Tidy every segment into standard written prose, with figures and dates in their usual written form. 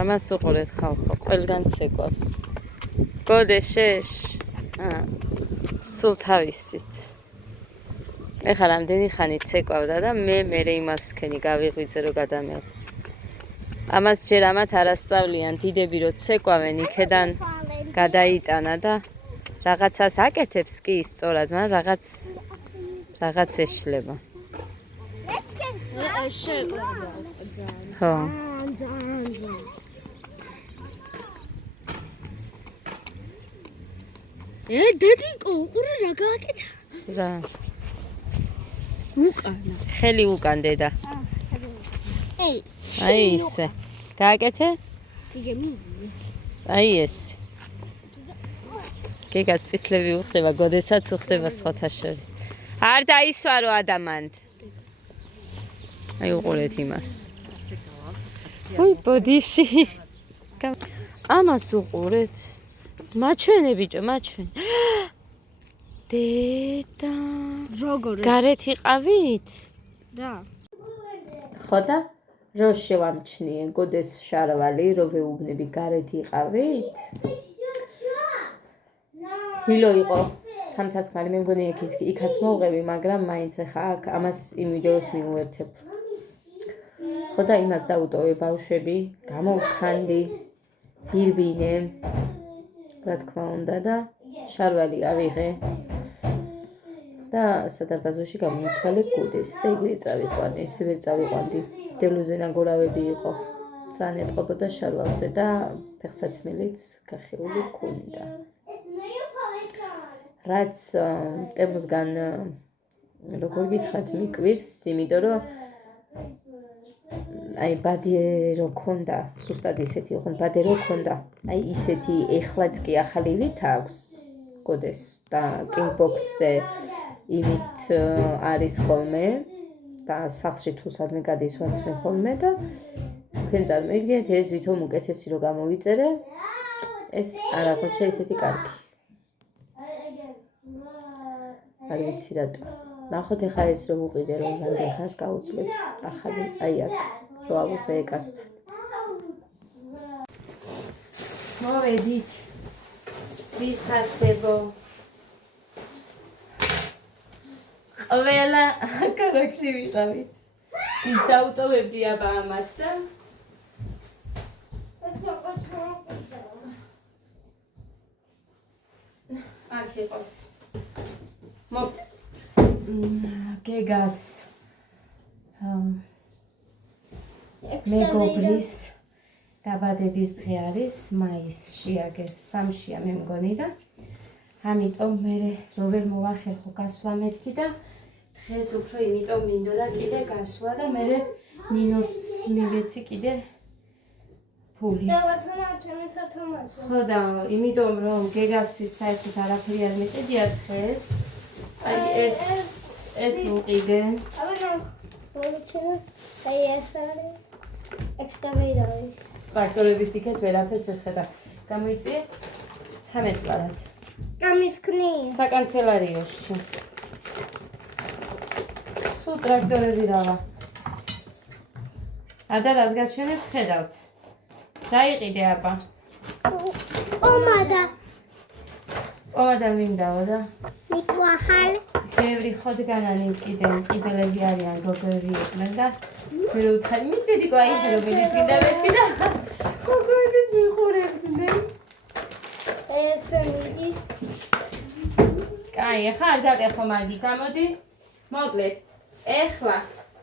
ამას უყურეთ ხალხო, ყველგან ცეკვავს. გოდე შეშ. სულ თავისით. ეხლა რამდენი ხანი ცეკვავდა და მე იმას ვქენი გავიღვიძე რომ გადამეღო. ამას ჯერ ამათ არასწავლიან დიდები რო ცეკვავენ იქედან გადაიტანა და რაღაცას აკეთებს კი სწორად, მაგრამ რაღაც ეშლება. ხო. დედიკო, უყურე რა გააკეთა? რა. უკანა. ხელი უკან დედა. აი ისე. გააკეთე? აი ეს. გეგას წითლები უხდება, გოდესაც უხდება სხვათა შორის. არ დაისვარო ადამანდ. აი უყურეთ იმას. ой, ბოდიში. ამას უყურეთ. მაჩვენე ბიჭო, მაჩვენე. დედა. როგორ? გარეთ იყავით? რა. ხო და რო შევამჩნიე გოდეს შარვალი, რო ვეუბნები გარეთ იყავით? ჰილო იყო. თამთასხმალი მე მგონი იქაც მოვღები, მაგრამ მაინც ახლა აქ ამას იმ ვიდეოს მივუერთებ. ხო და იმას დაუტოვე ბავშვები, გამოვქანდი, ვირბინე, რა თქმა უნდა და შარვალი ავიღე და სადარბაზოში გამოვიცვალე გოდეს და იგივე წავიყვანე, ისევე წავიყვანდი. დელუზე ნაგურავები იყო. ძალიან ეტყობოდა შარვალზე და ფეხსაცმელიც გახეული ქონდა. რაც ტემპოსგან როგორ გითხრათ მიკვირს, იმიტომ რომ აი ბადე რო ქონდა, სუსტად ისეთი იყო, ბადე რო ქონდა. აი ისეთი ეხლაც კი ახალი ვით აქვს გოდეს და კინგბოქსზე იმით არის ხოლმე და სახლში თუ სადმე გადის ვაცმე ხოლმე და თქვენ წარმოიდგინეთ ეს ვითომ უკეთესი რო გამოვიწერე, ეს არ აღოჩა ისეთი კარგი. არ ვიცი რატო. ნახოთ ეხლა ეს რომ უყიდე რომ რამდენ ხანს გაუძლებს ახალი აი აქ რო ავიღე ეკასთან. მოვედით. ციხასებო. ყველა ქალაქში ვიყავით. ის დაუტოვებდი აბა ამათ და აქ იყოს. გეგას მეგობრის დაბადების დღე არის მაისში, აგერ 3-შია მე მგონი და ამიტომ მე რო ვერ მოვახერხო გასვლა მეთქი და დღეს უფრო იმიტომ მინდოდა კიდე გასვლა და მე ნინოს მივეცი კიდე ფული. ხო და იმიტომ რომ გეგასთვის საერთოდ არაფერი არ მეტედია დღეს. აი ეს უყიდე. აი ეს არის ექსკავეიტორი. ტრაქტორების იქეთ ვერაფერს ვერ ხედა. გამოიწიე 13 კლარად. გამისქნი. საკანცელარიოში. სულ ტრაქტორები რავა. ადა რას გაჩვენებთ ხედავთ. დაიყიდე აბა. ომადა. ომადა მინდაო და მიკუახალ. ბევრი ხოდგანანი კიდელები არიან გოგოები იყვნენ და მე რო ვთხარი მიდედიკო აი ხე რომ მიდიწყინდა მეთქი და გოგოები მიხურებდნენ. ეს ის. კაი, ახლა არ გაკეხო მაგი, გამოდი. მოკლედ, ეხლა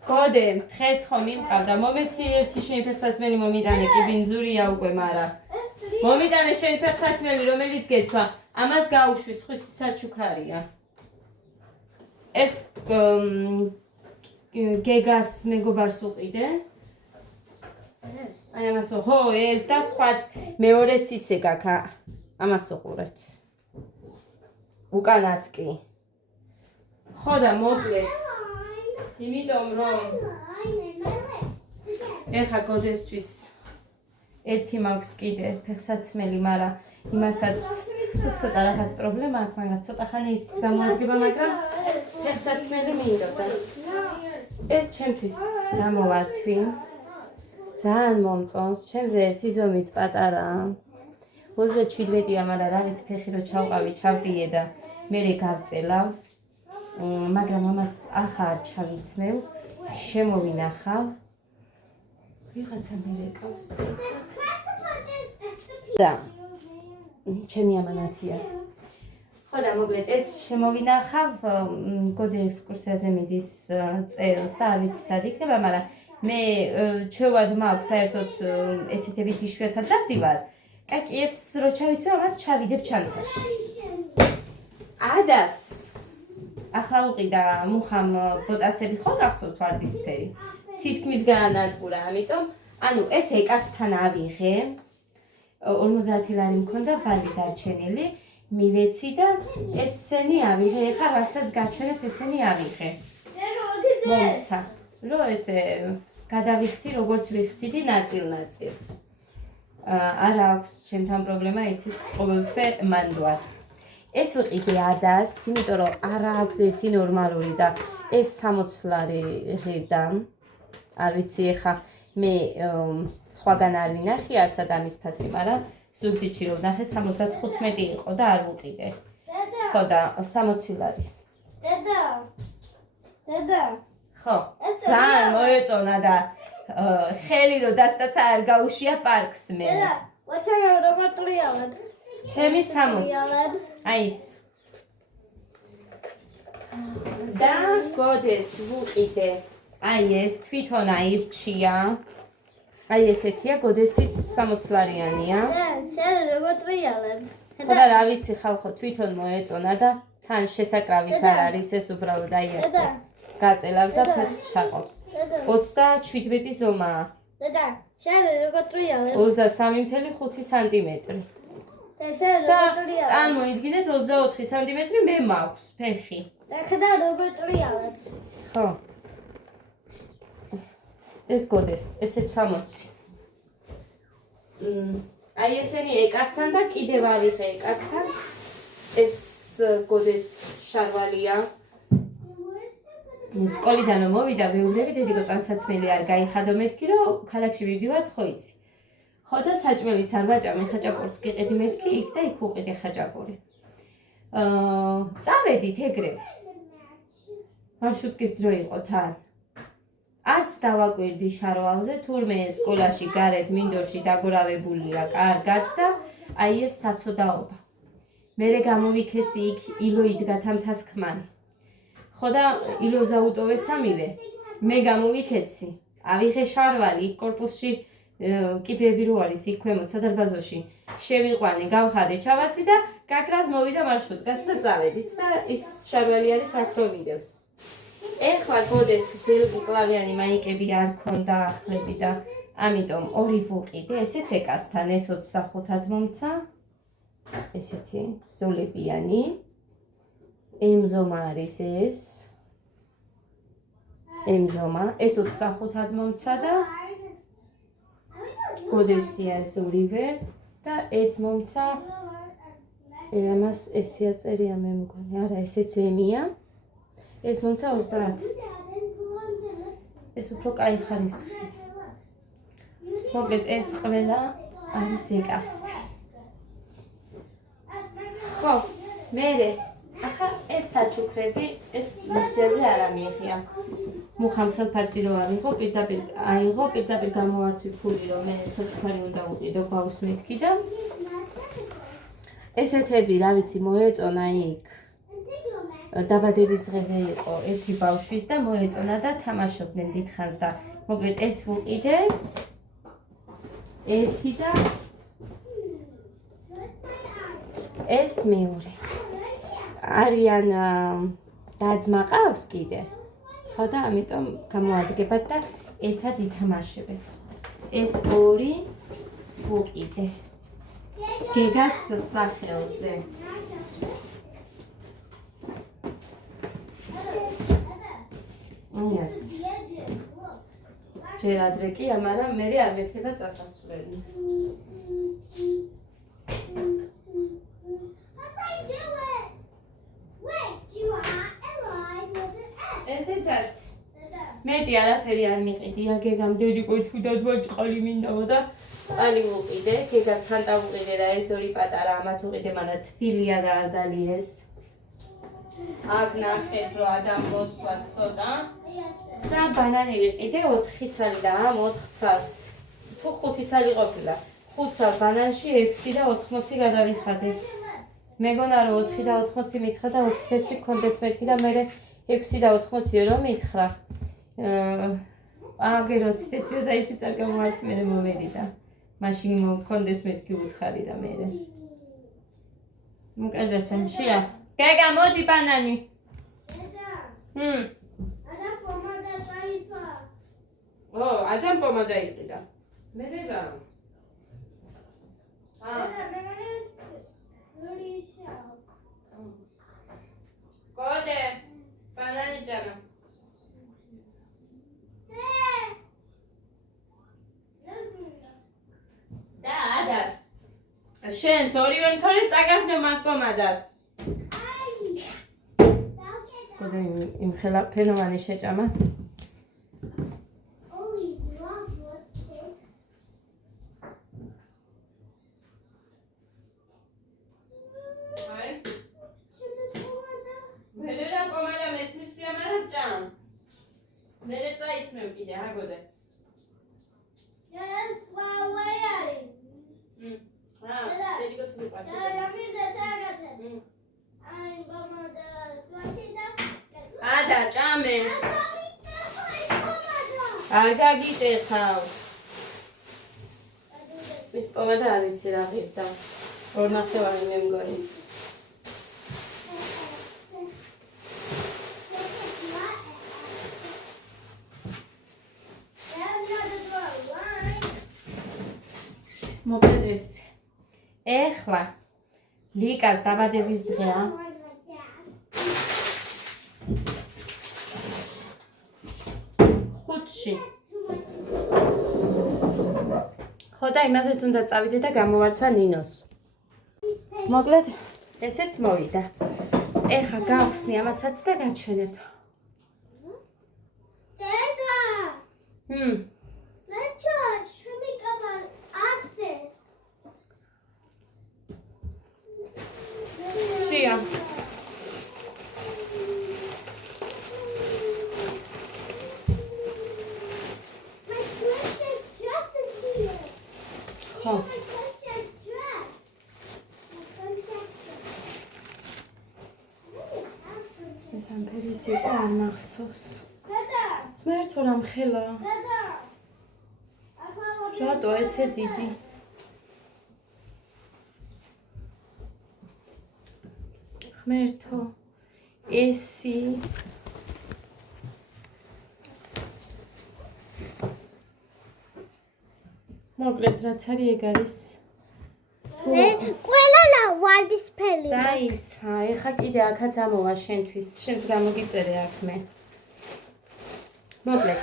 გოდემ ხეს ხომ იმყავდა, მომეცი ერთი შენი ფეხსაცმელი მომიტანე, კი ბინძურია უკვე, მარა. მომიტანე შენი ფეხსაცმელი, რომელიც გეცვა, ამას გაუშვი, სხვისი საჩუქარია. ეს გეგას მეგობარს უყიდე. აი ამას ხო, ეს და სხვაც მეორეც ისე გაქვს. ამას უყურეთ. უკანაც კი. ხო და მოკლედ. იმიტომ რომ ეხა გოდესთვის ერთი მაქვს კიდე ფეხსაცმელი, მაგრამ იმასაც ცოტა რაღაც პრობლემა აქვს, მაგრამ ცოტა ხანი ის გამოადგება, მაგრამ ფეხსაცმელი მინდოდა. ეს ჩემთვის გამოვართვი. ძალიან მომწონს, ჩემზე ერთი ზომით პატარაა. 37-ია, მაგრამ რა ვიცი, ფეხი რო ჩავყავი, ჩავდიე და მე გავწელავ. მაგრამ ამას ახლა არ ჩავიცმევ, შემოვინახავ. ვიღაცა მე ეკავს ეცად. და ჩემი ამანათია. ხო და მოკლედ ეს შემოვინახავ, გოდი ექსკურსიაზე მიდის წელს და არ ვიცი სად იქნება, მაგრამ მე ჩვევად მაქვს საერთოდ ესეთებით იშვიათად დავდივარ. კაკიებს რო ჩავიცვი, ამას ჩავიდებ ჩანთაში. ადას ახლა უყიდა მუხამ ბოტასები ხო გახსოვთ ვარდისფერი. თითქმის გაანადგურა, ამიტომ ანუ ეს ეკასთან ავიღე. 50 ლარი მქონდა ვალი დარჩენილი. მივეცი და ესენი ავიღე, ეხლა რასაც გაჩვენებთ ესენი ავიღე. მომცა, რომ ესე გადავიხდი, როგორც ვიხდიდი ნაწილ-ნაწილ. არა აქვს ჩემთან პრობლემა, იცის ყოველთვე მანდვარ. ეს ვიყიდე ადას, იმიტომ რომ არა აქვს ერთი ნორმალური და ეს 60 ლარი ღირდა. არ ვიცი, ეხლა მე სხვაგან არ ვინახი, არცად ამის ფასი, მაგრამ ზუგდიდში რომ ვნახე 75 იყო და არ ვუყიდე. ხო და 60 ლარი. დედა. ხო. ძალიან მოეწონა და ხელი რომ დასტაც არ გაუშია პარკს მე. დედა, ვაჩვენე როგორ ტრიალად. ჩემი 60. აი ეს. და გოდეს ვუყიდე. აი ეს თვითონ აირჩია. აი ესეთია, გოდესიც 60 ლარიანია. შენ როგორ ტრიალებ? ხო და რა ვიცი ხალხო, თვითონ მოეწონა და თან შესაკრავიც არ არის, ეს უბრალოდ აი ესე. გაწელავს და ფეხს ჩაყობს. 37 ზომაა. დედა, შენ როგორ ტრიალებ? 23.5 სანტიმეტრი. და შენ როგორ ტრიალებ? წარმოიდგინეთ 24 სანტიმეტრი მე მაქვს ფეხი. და როგორ ტრიალებ? ხო. ეს გოდეს, ესეც 60. აი ესენი ეკასთან და კიდევ ავიღე ეკასთან. ეს გოდეს შარვალია. სკოლიდან მოვიდა, ვეუბნები დედიკო ტანსაცმელი არ გაიხადო, მეთქი რომ ქალაქში ვივდივართ, ხო იცი. ხო და საჭმელიც არ ვაჭამე, ხაჭაპურს გიყიდი მეთქი, იქ და იქ უყიდე ხაჭაპური. წავედით ეგრევე. მარშრუტკის დრო იყო თან. არც დავაკვირდი შარვალზე, თურმე სკოლაში გარეთ მინდორში დაგორავებულია კარგად და აი ეს საცოდაობა. მერე გამოვიქეცი იქ ილო იდგა თამთასქმანი. ხო და ილოზე აუტოვე სამივე. მე გამოვიქეცი. ავიღე შარვალი იქ კორპუსში კიბეები რო არის იქ ქვემოთ სადარბაზოში. შევიყვანე, გავხადე, ჩავაცვი და გაკრას მოვიდა მარშრუტკაც და წავედით და ის შარვალი არის აქ რო ვიდევს. ეხლა გოდეს გრძელი კლავიანი მაიკები არ ქონდა ახლები და ამიტომ ორი ვუყიდე, ესეც ეკასთან, ეს 25-ად მომცა. ესეთი ზოლებიანი. ემზომა არის ეს. ემზომა, ეს 25-ად მომცა და გოდესია ეს ორივე და ეს მომცა ამას ესე აწერია მე მგონი, არა ესეც ემია. ეს მომცა 30. ეს უფრო კაი ხარისხია. მოკლედ ეს ყველა არის ეკასი. ხო, მერე ახლა ეს საჩუქრები, ეს მასიაზე არ ამიღია. მუხამ ხელფასი რო ამიღო, პირდაპირ გამოვართვი ფული, რომ მე საჩუქარი უნდა უყიდო ბავშვს მეთქი და ესეთები, რა ვიცი, მოეწონა იქ. დაბადების დღეზე იყო ერთი ბავშვის და მოეწონა და თამაშობდნენ დიდხანს და მოკლედ ეს ვუყიდე. ერთი და ეს მეორე. არიან დაძმა ყავს კიდე. ხო და ამიტომ გამოადგებათ და ერთად ითამაშებენ. ეს ორი ვუყიდე. გეგას სახელზე. Yes. ჯერ ადრე კი, მაგრამ მე არ მეთქება წასასვლელი. ესეც ასე. მეტი არაფერი არ მიყიდი, გეგამ დედი ყოჩვიდა დვაჭყალი მინდაო და წყალი ვუყიდე, გეგას ფანტა ვუყიდე და ეს ორი პატარა ამათ ვუყიდე, მაგრამ თბილია და არ დალიეს. აქ ნახეთ, რომ ადამ მოსვა ცოტა და ბანანი ვიყიდე 4 ცალი და ამ 4 ცალ თუ 5 ცალი ყოფილა. 5 ცალ ბანანში 6 და 80 გადავიხადე. მეგონა რომ 4 და 80 მითხრა და 24 გქონდეს მეთქი და მე 6 და 80 რომ მითხრა. აგერ 24 და ისე წარგამოვართ მე მომერიდა. მაშინ მქონდეს მეთქი უთხარი და მე. მოკედა სამშია. გეგა მოდი ბანანი. არა პომადა წაიფა. ო, აჯამ პომადა იყიდა. მე რა? Gode, banani canım. Da, adas. Şen, soruyorum tore tsagafne matpomadas. Gode, im fenomeni შეჭამა. Mere წაისმევ კიდე, აგოდე. Yes, well, where are you? დედი გოთული პასი. ადა, ჭამე. არ გაგიტეხავ. ის პომადა არ ვიცი რა ღირდა. 2 ნახევარი მე მგონი. მოკლედ ეხლა ლიკას დაბადების დღეა. ხუთში. ხო და იმაზე თუნდაც წავიდე და გამოვართვა ნინოს. მოკლედ ესეც მოვიდა. ეხლა გავხსნი ამასაც და გაჩვენებთ. დედა! რაჭა, შენი კაბარ ასე. შია. ხო. ეს ამფერის იყო არ მახსოვს. დედა! ღმერთო რა მხელა. დედა! რატო ესე დიდი? ღმერთო ესი მოკლედ რაც არის ეგ არის მე ყველა ვარდისფერი. დაიცა ეხა კიდე აქაც ამოვა შენთვის შენს გამოგიწერე აქ მე მოკლედ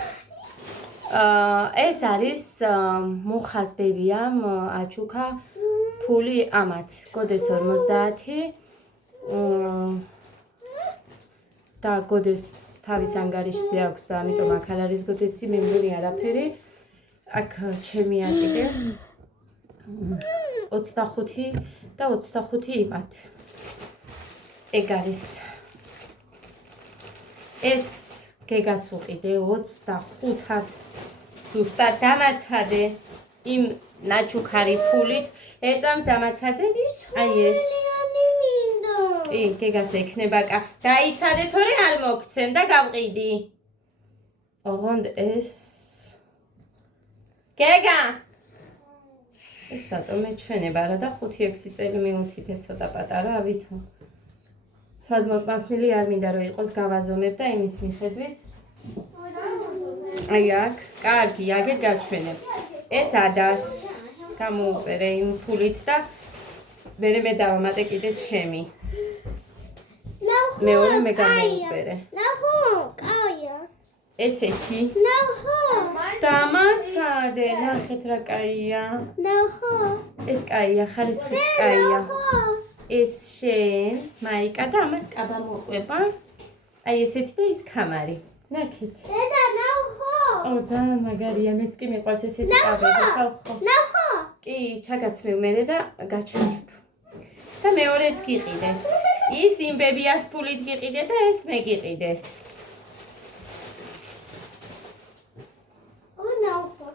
ეს არის მუხას ბებიამ აჩუქა ფული ამათ გოდეს 50 და გოდეს თავის ანგარიშზე აქვს და ამიტომ აქ არ არის გოდესი მე მგონი არაფერი აქ ჩემია კიდე 25 და 25 იმათ ეგ არის ეს გეგას ვუყიდე 25-ად ზუსტად დამაცადე იმ ნაჩუქარი ფულით ერთამს დამაცადე აი ეს კი გეგას ექნება კა დაიცადე თორე არ მოგცემ და გავყიდი ოღონდ ეს გეგა ეს რატომ მეჩვენება რა და 5-6 წელი მივუთითე ცოტა პატარა ავითო სად მოკმასნილი არ მინდა რომ იყოს გავაზომებ და იმის მიხედვით აი აქ კარგი აგერ გაჩვენებ ეს ადას გამოუწერე იმ ფულით და მე დავამატე კიდე ჩემი მეორე მე გამოუწერე ნახო კაია ესეთი ნახო დამაცადე ნახეთ რა კაია ნახო ეს კაია ხარისხიც კაია ეს შენ მაიკა და ამას კაბა მოყვება აი ესეთი და ის კამარი ნახეთ დედა ნახო ო, ძალიან მაგარია, მეც კი მიყვარს ესეთი კაბები, ხო? ნახო. კი, ჩაგაცმევ მერე და გაჩვენებ. და მეორეც გიყიდე. ის იმ ბებიას ფულით გიყიდე და ეს მე გიყიდე. ო, ნახო.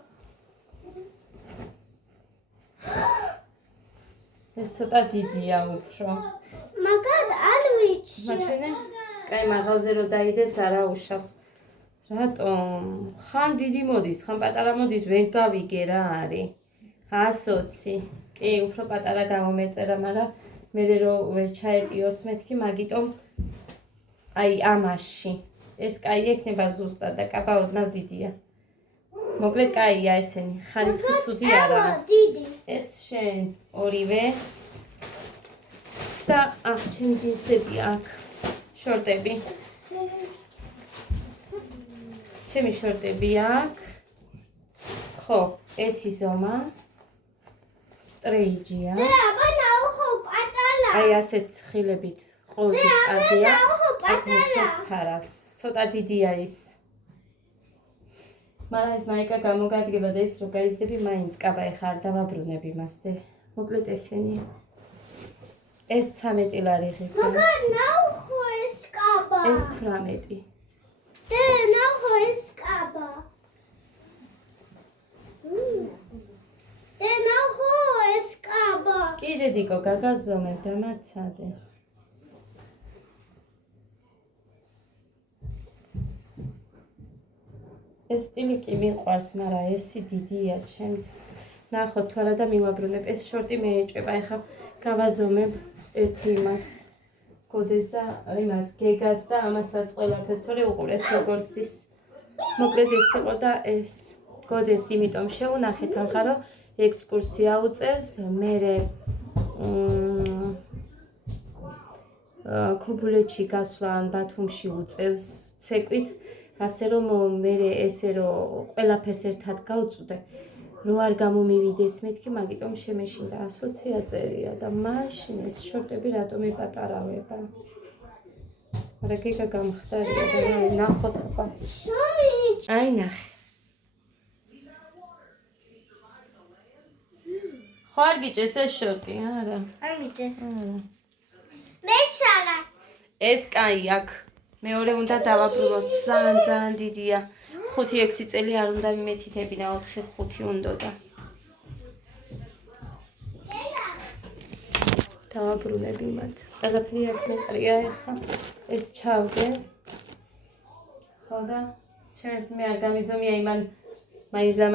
ეს ცოტა დიდია უფრო. მაგარ არ ვიცი. მაჩვენე? კაი, მაღალზე რო დაიდებს არა უშავს. რატომ? ხან დიდი მოდის, ხან პატარა მოდის, ვერ გავიგე რა არის. 120. კი, უფრო პატარა გამომეწერა, მაგრამ მე რო ვერ ჩაეტიოს მეთქი, მაგიტომ აი ამაში. ეს კაი ექნება ზუსტად და კაბა ოდნავ დიდია. მოკლედ კაია ესენი, ხარისხი ცუდი არა. დიდი. ეს შენ ორივე და აქ ჩემი ჯინსები აქ შორტები. ჩემი შორტები აქ. ხო, ეს იზომა სტრეიჯია. აბა ნახო, პატარა. აი ასეთ ხილებით ყოველთვის კარგია. ნახო, აქ პატარა. მოწეს ფარავს. ცოტა დიდია ის. მაგრამ ეს მაიკა გამოგადგება და ის რო გაიზრდები მაინც კაბა ეხა არ დავაბრუნებ იმას და მოკლედ ესენია. ეს 13 ლარი ღირდა. მაგარ ნახო ეს კაბა. ეს 18. და ნახო ეს კაბა. და ნახო ეს კაბა. კიდე დიკო გაგაზომებ და მაცადე. ეს სტილი კი მიყვარს, მაგრამ ესი დიდია ჩემთვის. ნახოთ თუ არა და მივაბრუნებ. ეს შორტი მეეჭება. ეხლა გავაზომებ ერთი იმას გოდეს და იმას გეგას და ამასაც ყველაფერს თორე უყურეთ როგორც ის. მოკლედ ეს იყო და ეს გოდეს იმიტომ შეუნახეთ ამხარო ექსკურსია უწევს მერე ქობულეთში გასვლა ან ბათუმში უწევს ცეკვით ასე რომ მერე ესე რომ ყველაფერს ერთად გავწუდე რო არ გამომივიდეს მეთქი მაგიტომ შემეშინდა ასოციაცია და მაშინ ეს შორტები რატომ იპატარავება რა გეკა გამხდარია და ნახოთ ახლა აი ნახე ხო არ გიჭეს ეს შორტი არა არ მიჭეს. არა მე შარა. ეს კაი აქ მეორე უნდა დავაბრუნოთ ძალიან დიდია 5-6 წელი არ უნდა მიმეთითებინა 4-5 უნდა და დავაბრუნები მათ ყველაფერი აქ მეყრია ეხა ეს ჩავდე ხო და ჩემ მე არ გამიზომია იმან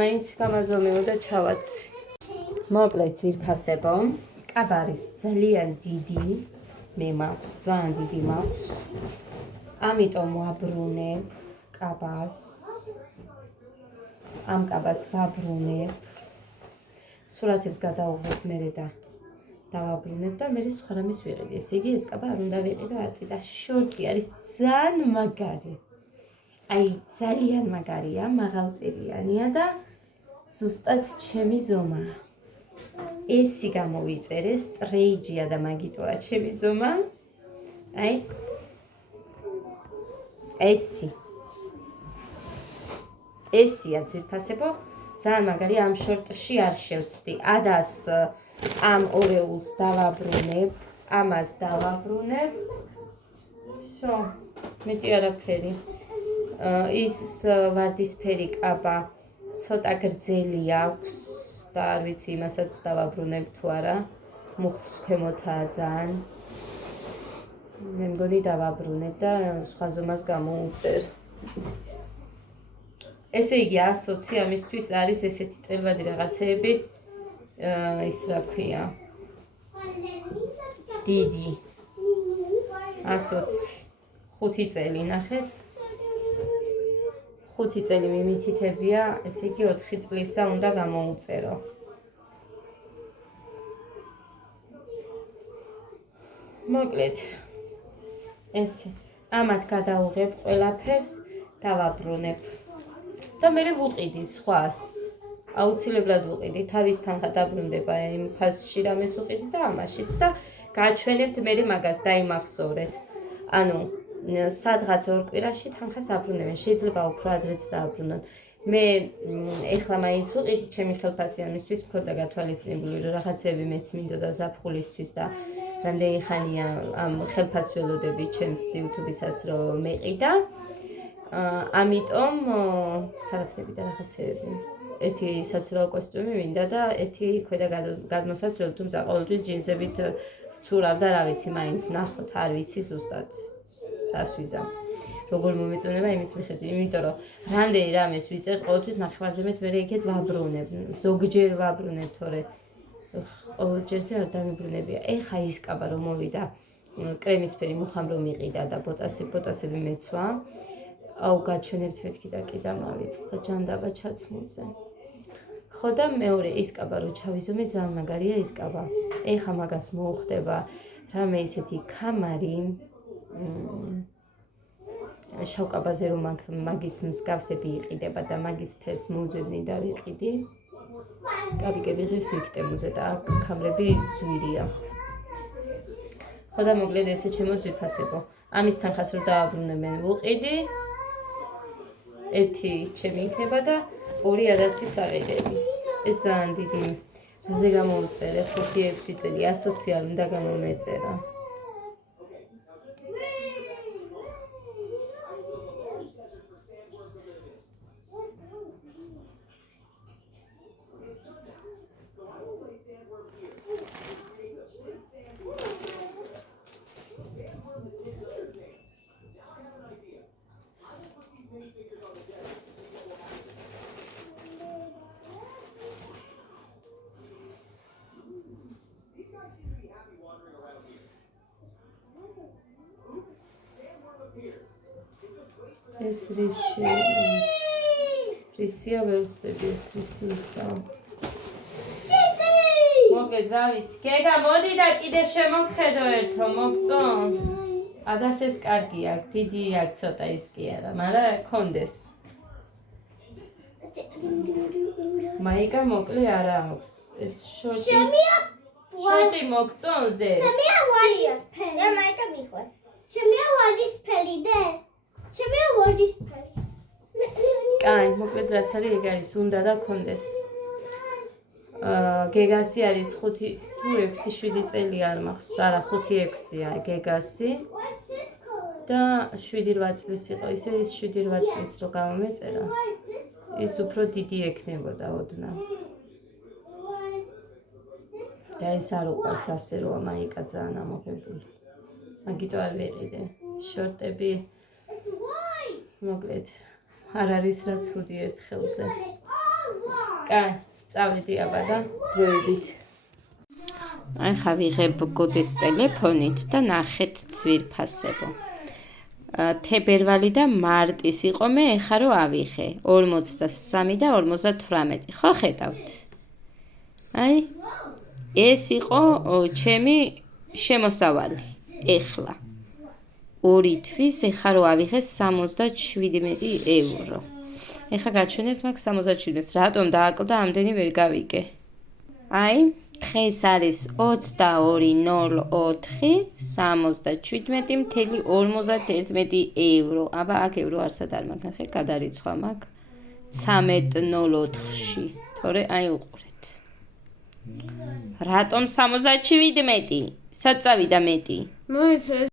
მაინც გამაზომეო და ჩავაცვი მოკლედ ძვირფასებო კაბარის ძალიან დიდი მე მაქვს ძალიან დიდი მაქვს ამიტომ ვაბრუნებ კაბას ამ კაბას ვაბრუნებ სურათებს გადავუღებ მერე და დავაბრუნებ და მერე სხვა რამეს ვიყიდე ესე იგი ეს კაბა არ უნდა ვიყიდო აწი და შორტი არის ძალიან მაგარი აი ძალიან მაგარია მაღალწირიანია და ზუსტად ჩემი ზომა ესი გამოვიწერე სტრეიჯია და მაგიტოა ჩემი ზომა აი ესია ძირფასებო ძალიან მაგარი ამ შორტში არ შევცდი ადას ამ ორეულს დავაბრუნებ ამას დავაბრუნებ სო მეტი არაფერი ის ვარდისფერი კაბა ცოტა გრძელი აქვს და არ ვიცი იმასაც დავაბრუნებ თუ არა მუხლს ქვემოთაა ძალიან მე მგონი დავაბრუნებ და სხვა ზომას გამოუწერ ესე იგი 120 ამისთვის არის ესეთი წელვადი რაღაცეები ის რა ქვია დიდი 120 5 წელი ნახეთ 5 წელი მიმითითებია ესე იგი 4 წლისა უნდა გამოუწერო მოკლედ ესე ამათ გადავუღებ ყველაფერს დავაბრუნებ და მე ვუყიდი სხვას აუცილებლად ვუყიდი თავის თანხა დაბრუნდება იმ ფასში რამეს ვუყიდი და ამაშიც და გაჩვენებთ მე მაგას დაიმახსოვრეთ ანუ სადღაც ორ კვირაში თანხას აბრუნებენ შეიძლება უფრო ადრეც დააბრუნოთ მე ეხლა მაინც ვიყიდ ჩემი ხელფასიანისთვის მქონდა გათვალისწინებული რომ რაღაცები მეც მინდოდა ზაფხულისთვის და რამდენი ხანია ამ ხელფას ველოდები ჩემს YouTube-ისაც რომ მეყიდა. ამიტომ სალაფები და რაღაცეები. ერთი საცურაო კოსტიუმი მინდა და ერთი ქვედა გადმოსაცვლელი, თუმცა ყოველთვის ჯინსებით ვცურავ და რა ვიცი, მაინც ვნახოთ, არ ვიცი ზუსტად რას ვიზამ. როგორ მომეწონება იმის მიხედვით, იმიტომ რომ რამდენი რამეს ვიწერთ, ყოველთვის ნახევარზე მეც მე იქეთ ვაბრუნებ, ზოგჯერ ვაბრუნებ, თორე ყოველჯერზე არ დამიბრუნებია. ეხა ის კაბა რომ მოვიდა, კრემისფერი მუხამ რომ მიყიდა და ბოტასები მეცვა. აუ გაჩვენებთ მეთქი და კიდე მავიწყდა ჯანდაბა ჩაცმულზე. ხო და მეორე ის კაბა რო ჩავიზომე ძალიან მაგარია ის კაბა. ეხა მაგას მოუხდება რამე ისეთი კამარი შავკაბაზე რომ მაგის მსგავსები იყიდება და მაგის ფერს მოვძებნი და ვიყიდი. კაბიკები ღირს იქნებოზე და აქ კამრები ძვირია. ხო და მოკლედ ესე ჩემო ძვირფასებო. ამის თანხას რომ დააბრუნებენ ვუყიდი. ერთი ჩემი იქნება და 200 საყიდები. ეს ძალიან დიდი რაზე გამოვწერე 5-6 წელი ასოციალ უნდა გამომეწერა. ეს რისია ვერ ხვდები ეს რისია. მოგეთ რა ვიცი, გეგა მოდი და კიდე შემოგხედო ერთო მოგწონს. ადას ეს კარგია, დიდი აქ ცოტა ის კი არა, მაგრამ კონდეს. მაიკა მოკლე არა აქვს. ეს შორტი მოგწონს ეს. შემია ვარდისფერი. და მაიკა მიხვარ. შემია ვარდისფერი და შემია ვარდისფერი. კაი, მოკლედ რაც არის ეგ არის, უნდა და კონდეს. გეგასი არის 5 თუ 6-7 წელი არ მახსოვს, არა 5-6-ია გეგასი. და 7-8 წლის იყო, ისე ის 7-8 წლის რო გამომეწერა. ის უფრო დიდი ექნებოდა ოდნა. და ეს არ უყვარს ასე როა მაიკა ძალიან ამოღებული. მაგიტო არ ვიყიდე. შორტები მოკლედ არ არის რა ცუდი ერთხელზე. კაი, წავედი აბა და დროებით. ახლა ვიღებ გუდის ტელეფონით და ნახეთ ძვირფასებო. თებერვალი და მარტის იყო მე ეხა რო ავიღე 43 და 58. ხო ხედავთ? აი ეს იყო ჩემი შემოსავალი ეხლა. 2 თვის ეხა რო ავიღე 77 ევრო. ეხლა გაჩვენებთ მაგ 77-ს. რატომ დააკლდა ამდენი ვერ გავიგე. აი დღეს არის 22.04 77.51 ევრო. აბა აქ ევრო არსად არ მაგ ნახე, გადარიცხვა მაგ 13.04-ში. თორე აი უყურეთ. რატომ 77? სად წავიდა მეტი? მოიცა